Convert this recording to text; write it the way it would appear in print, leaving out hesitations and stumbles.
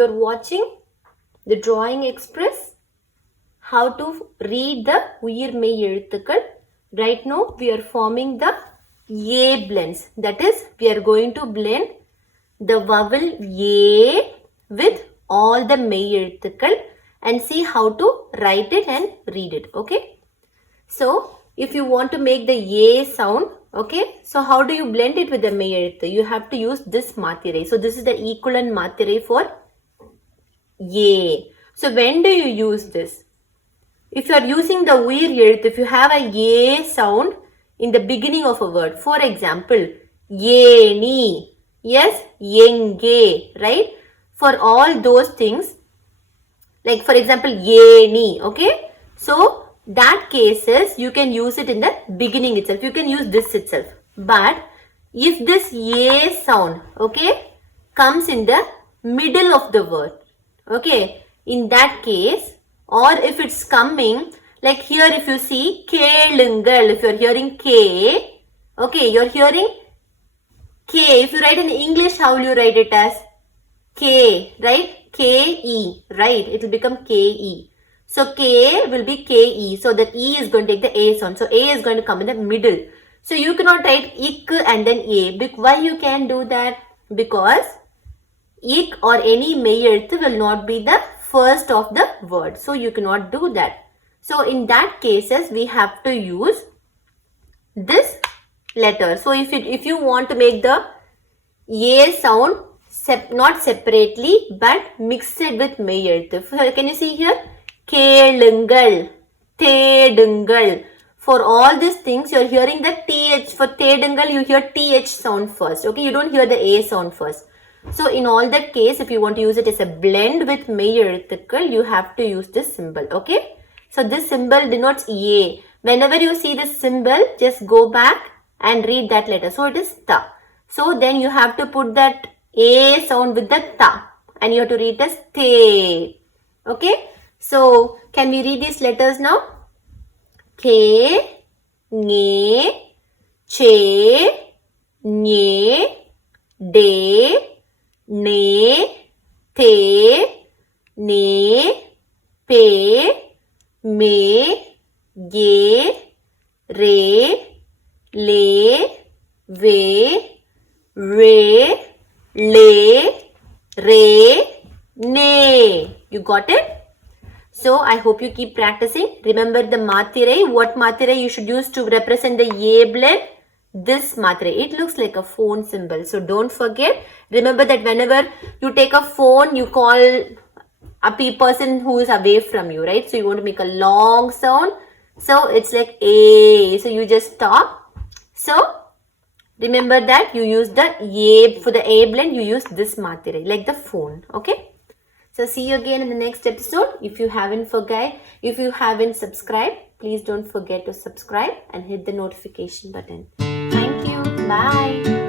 you're watching the Drawing Express, how to read the Uyir Mei Ezhuthukal. Right now we are forming the A blends. That is, we are going to blend the vowel A with all the Mei Ezhuthukal and see how to write it and read it. Okay. So, if you want to make the A sound, okay, so how do you blend it with the Mei Ezhuthu? You have to use this Mathirai. So, this is the equivalent Mathirai for A. So, when do you use this? If you are using the Uyir Ezhuth, if you have a A sound in the beginning of a word, for example, Yeni, yes, Yenge, right? For all those things, like for example, Yeni, okay? So, that cases, you can use it in the beginning itself. You can use this itself. But, if this A sound, okay, comes in the middle of the word, okay, in that case, or if it's coming, like here if you see, Kelungal, if you're hearing K, okay, you're hearing K. If you write in English, how will you write it as? K, right? K-E, right? It will become K-E. So, K will be K-E. So, that E is going to take the A sound. So, A is going to come in the middle. So, you cannot write Ik and then A. Why you can do that? Because Ik or any Mei Ezhuth will not be the first of the word. So, you cannot do that. So, in that cases, we have to use this letter. So, if you want to make the A sound not separately but mix it with Mei Ezhuth. Can you see here? Kelungal, Thedungal. For all these things, you are hearing the TH. For Thedungal, you hear TH sound first. Okay, you don't hear the A sound first. So, in all that case, if you want to use it as a blend with Mei Ezhuthukal, you have to use this symbol. Okay. So, this symbol denotes A. Whenever you see this symbol, just go back and read that letter. So, it is Ta. So, then you have to put that A sound with the Ta. And you have to read as Te. Okay. So, can we read these letters now? K, Nge, Che, Nye, De, Ne, Te, Ne, Pe, Me, Ge, Re, Le, Ve, Re, Le, Re, Ne. You got it? So, I hope you keep practicing. Remember the Mathirai. What Mathirai you should use to represent the A blend? This Mathirai. It looks like a phone symbol. So, don't forget. Remember that whenever you take a phone, you call a person who is away from you, right? So, you want to make a long sound. So, it's like A. So, you just stop. So, remember that you use the A. For the A blend, you use this Mathirai, like the phone. Okay? So, see you again in the next episode. If you haven't subscribed, please don't forget to subscribe and hit the notification button. Thank you. Bye.